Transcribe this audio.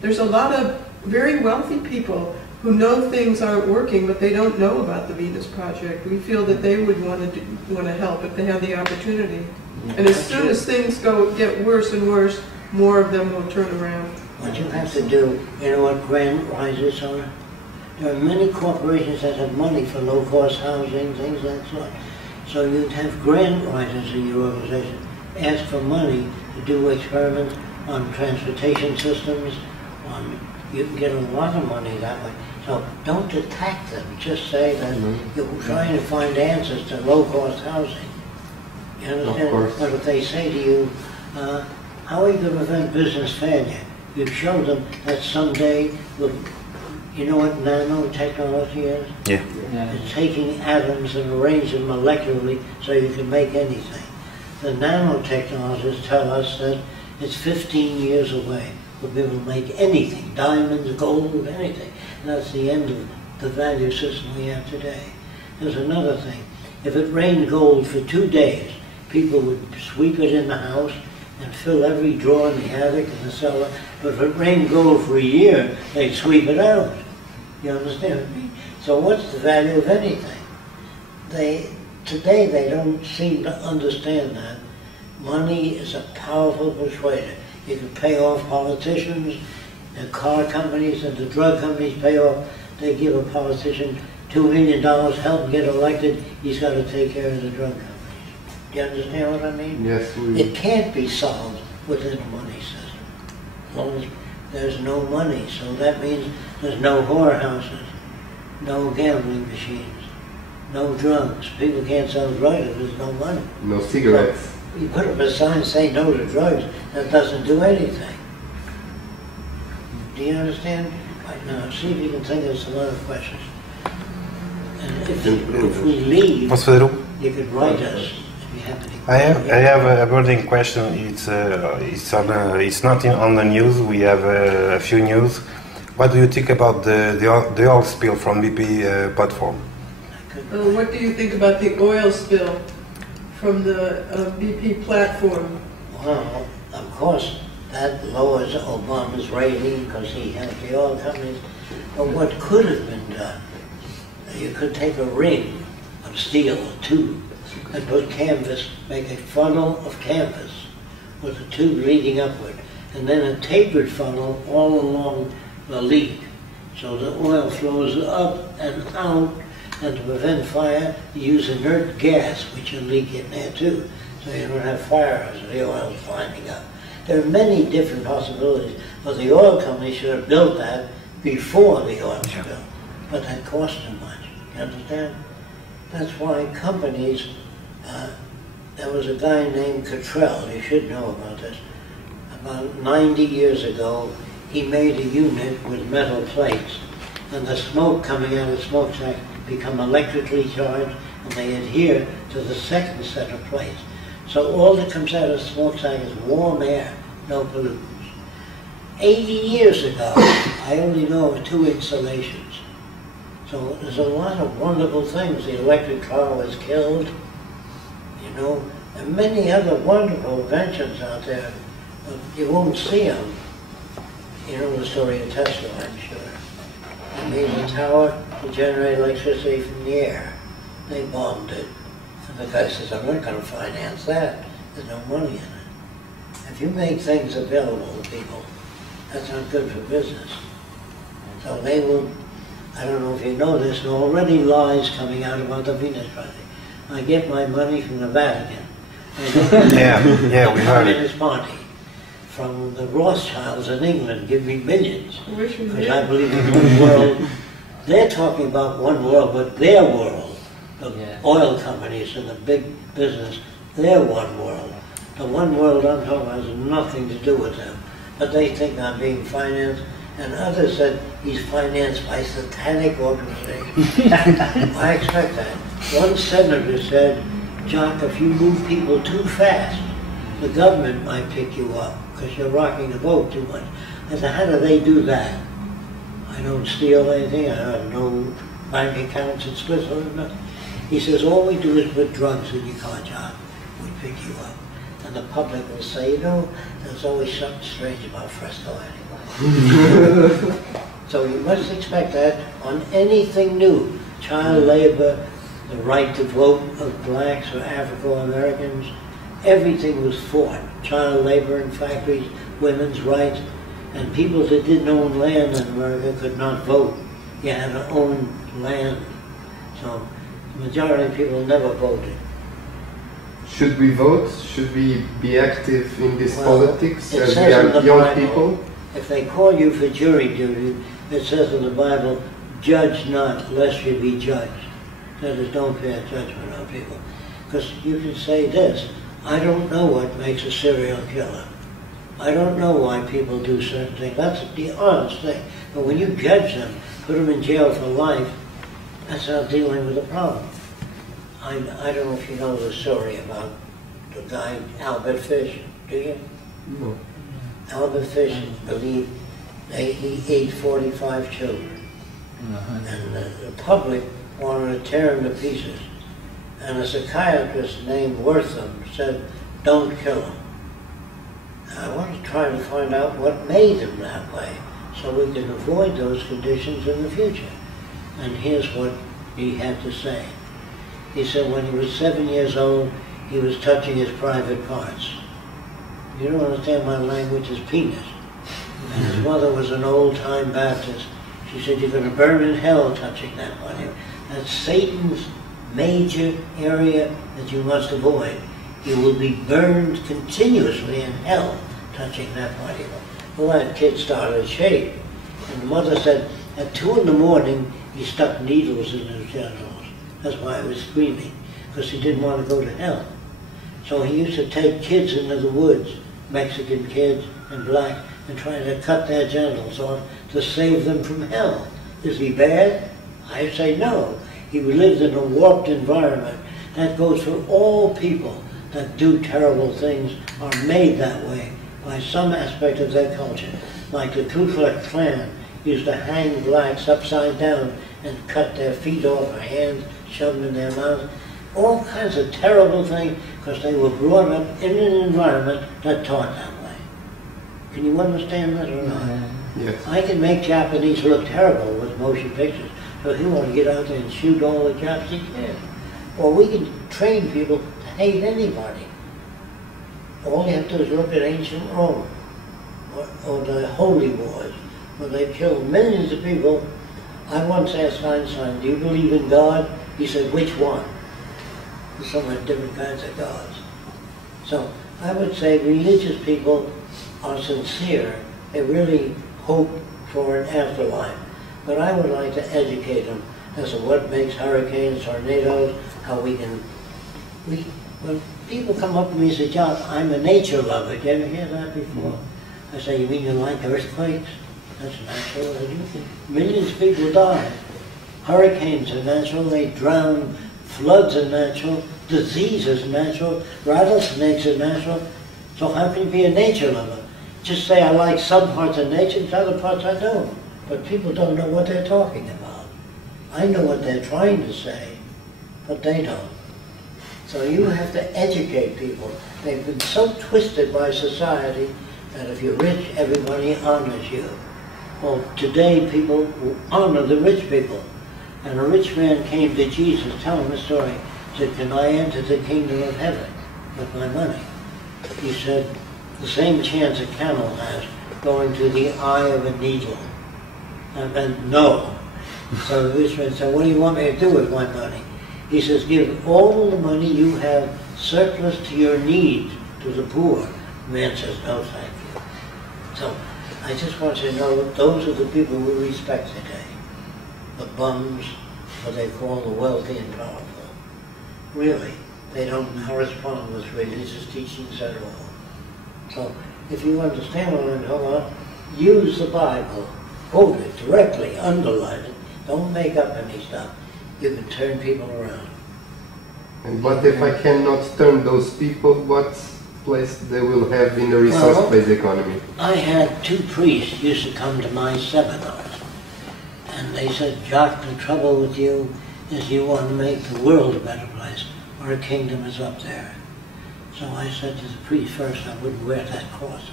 There's a lot of very wealthy people who know things aren't working, but they don't know about the Venus Project. We feel that they would want to help if they have the opportunity. And as soon as things get worse and worse, more of them will turn around. What you have to do, you know what grant rises are? There are many corporations that have money for low-cost housing, things like that. So you'd have grant writers in your organization ask for money to do experiments on transportation systems. You can get a lot of money that way. So don't attack them. Just say that you're trying to find answers to low-cost housing. You understand? But if they say to you, how are you going to prevent business failure? You show them that someday, you know what nanotechnology is? Yeah. It's taking atoms and arranging them molecularly so you can make anything. The nanotechnologists tell us that it's 15 years away. We'll be able to make anything, diamonds, gold, anything. And that's the end of the value system we have today. There's another thing. If it rained gold for 2 days, people would sweep it in the house and fill every drawer in the attic and the cellar. But if it rained gold for a year, they'd sweep it out. You understand what I mean? So what's the value of anything? Today they don't seem to understand that. Money is a powerful persuader. You can pay off politicians, the car companies and the drug companies pay off. They give a politician $2 million, help him get elected, he's got to take care of the drug companies. Do you understand what I mean? Yes, It can't be solved within a money system. As long as there's no money, so that means there's no whorehouses, no gambling machines, no drugs. People can't sell drugs if there's no money. No cigarettes. So you put up a sign saying no to drugs, that doesn't do anything. Do you understand? Right now, see if you can think of some other questions. And if we leave, you could write us. I have a burning question. It's not on the news. We have a few news. What do you think about the oil spill from BP platform? What do you think about the oil spill from the BP platform? Well, of course, that lowers Obama's rating because he has the oil companies. But what could have been done, you could take a ring of steel, a tube, and put canvas, make a funnel of canvas with a tube leading upward, and then a tapered funnel all along the leak. So the oil flows up and out, and to prevent fire, you use inert gas, which you leak in there too, so you don't have fire as the oil is climbing up. There are many different possibilities, but the oil company should have built that before the oil spill, but that cost too much, you understand? That's why companies, there was a guy named Cottrell, you should know about this. About 90 years ago, he made a unit with metal plates, and the smoke coming out of the smokestack become electrically charged, and they adhere to the second set of plates. So all that comes out of the smokestack is warm air, no pollutants. 80 years ago, I only know of 2 installations. So there's a lot of wonderful things. The electric car was killed, you know, and many other wonderful inventions out there, but you won't see them. You know the story of Tesla, I'm sure. They made a tower to generate electricity from the air. They bombed it. And the guy says, I'm not going to finance that. There's no money in it. If you make things available to people, that's not good for business. So they will, I don't know if you know this, there are already lies coming out about the Venus Project. I get my money from the Vatican. Yeah, we heard it. Party. From the Rothschilds in England give me millions. Because I believe in one world. They're talking about one world, but their world, the oil companies and the big business, their one world. The one world I'm talking about has nothing to do with them. But they think I'm being financed, and others said he's financed by satanic organizations. I expect that. One senator said, Jacque, if you move people too fast, the government might pick you up because you're rocking the boat too much. I said, how do they do that? I don't steal anything, I have no bank accounts in Switzerland. He says, all we do is put drugs in your car, Jacque. We pick you up. And the public will say, you know, there's always something strange about Fresco anyway. So you must expect that on anything new. Child labor, the right to vote of blacks or Afro-Americans, everything was fought. Child labor in factories, women's rights, and people that didn't own land in America could not vote. You had to own land. So the majority of people never voted. Should we vote? Should we be active in this Well, politics it as says we in are the young Bible, people? if they call you for jury duty, it says in the Bible, judge not, lest you be judged. That is, don't pass judgment on people. Because you can say this, I don't know what makes a serial killer. I don't know why people do certain things. That's the honest thing. But when you judge them, put them in jail for life, that's not dealing with the problem. I don't know if you know the story about the guy, Albert Fish, do you? No. Albert Fish believed he ate 45 children. And the public wanted to tear him to pieces. And a psychiatrist named Wortham said, don't kill him. I want to try to find out what made him that way so we can avoid those conditions in the future. And here's what he had to say. He said when he was 7 years old, he was touching his private parts. You don't understand my language is penis. And his mother was an old-time Baptist. She said, you're going to burn in hell touching that body. That's Satan's major area that you must avoid. You will be burned continuously in hell touching that body. Well, that kid started to shake. And the mother said, at 2 in the morning, he stuck needles in his genitals. That's why he was screaming, because he didn't want to go to hell. So he used to take kids into the woods, Mexican kids and black, and try to cut their genitals off to save them from hell. Is he bad? I say no. He lived in a warped environment. That goes for all people that do terrible things, are made that way by some aspect of their culture. Like the Ku Klux Klan used to hang blacks upside down and cut their feet off or hands, shove them in their mouths. All kinds of terrible things because they were brought up in an environment that taught that way. Can you understand that or not? Yes. I can make Japanese look terrible with motion pictures. So if you want to get out there and shoot all the Japs, you can. Or we can train people to hate anybody. All you have to do is look at ancient Rome or the Holy Wars, where they killed millions of people. I once asked Einstein, do you believe in God? He said, which one? There's so many different kinds of gods. So I would say religious people are sincere. They really hope for an afterlife. But I would like to educate them as to what makes hurricanes, tornadoes, how we can... When people come up to me and say, Jacque, I'm a nature lover. Did you ever hear that before? I say, you mean you like earthquakes? That's natural. Millions of people die. Hurricanes are natural. They drown. Floods are natural. Disease is natural. Rattlesnakes are natural. So how can you be a nature lover? Just say I like some parts of nature and other parts I don't. But people don't know what they're talking about. I know what they're trying to say, but they don't. So you have to educate people. They've been so twisted by society that if you're rich, everybody honors you. Well, today people honor the rich people. And a rich man came to Jesus, tell him the story. He said, can I enter the kingdom of heaven with my money? He said, the same chance a camel has going to the eye of a needle. And then, no. So the rich man said, what do you want me to do with my money? He says, give all the money you have surplus to your needs to the poor. The man says, no, thank you. So I just want you to know that those are the people we respect today. The bums, what they call the wealthy and powerful. Really, they don't correspond with religious teachings at all. So if you understand what I'm talking about, use the Bible, quote it directly, underline it. Don't make up any stuff. You can turn people around. And what if I cannot turn those people? What place they will have in a resource-based economy? I had 2 priests used to come to my seminars. And they said, Jacque, the trouble with you is you want to make the world a better place. Our kingdom is up there. So I said to the priest first, I wouldn't wear that cross